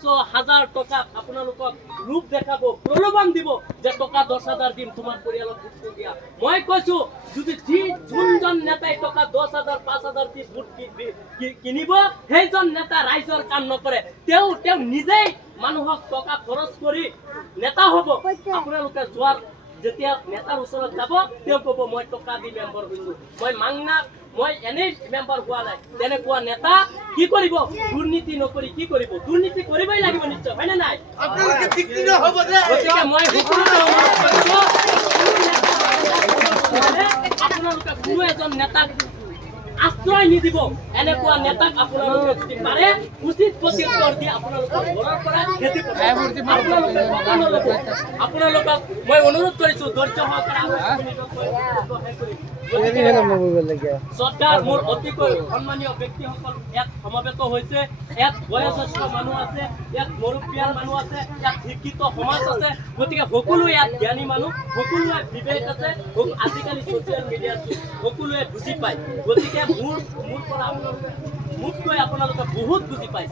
500,000 টকা আপোনালোকক ৰূপ দেখাব, প্ৰলোভন দিব যে টকা 10,000 দিম তোমাৰ পৰিয়ালক ভোট দিয়া। মই কৈছো যদি যোনজন নেতাই টকা 10,000 5,000 দি ভোট কিনিব সেইজন নেতা ৰাইজৰ কাম নকৰে। তেওঁ নিজেই মানুহক টকা খৰচ কৰি নেতা হ'ব। আপোনালোকে যোৱাৰ যেতিয়া নেতাৰ ওচৰত যাব তেওঁ ক'ব মই টকা দি মেম্বাৰ হৈছো, মই এনেই মেম্বাৰ হোৱা নাই। তেনেকুৱা নেতা কি কৰিব? দুৰ্নীতি নকৰি কি কৰিব? দুৰ্নীতি কৰিবই লাগিব নিশ্চয়, হয়নে নাই? গতিকে মই আপোনালোকে কোনো এজন নেতাক আশ্ৰয় নিদিব। এনেকুৱা নেতাক আপোনালোকে যদি পাৰে উচিত প্ৰত্যুত্তৰ দি আপোনালোকৰ ঘৰৰ পৰা খেতি আপোনালোকক মই অনুৰোধ কৰিছো ধৈৰ্য শ্ৰদ্ধাৰ মোৰ অতিকৈ সন্মানীয় ব্যক্তিসকল ইয়াত সমবেত হৈছে। ইয়াত বয়োজ্যেষ্ঠ মানুহ আছে, ইয়াত মুৰব্বীয়াল মানুহ আছে, ইয়াত শিক্ষিত সমাজ আছে। গতিকে সকলো ইয়াত জ্ঞানী মানুহ, সকলোৱে বিবেক আছে। আজিকালি ছ'চিয়েল মিডিয়াত সকলোৱে বুজি পায়। গতিকে মোৰ পৰা মোতকৈ আপোনালোকে বহুত বুজি পাইছে।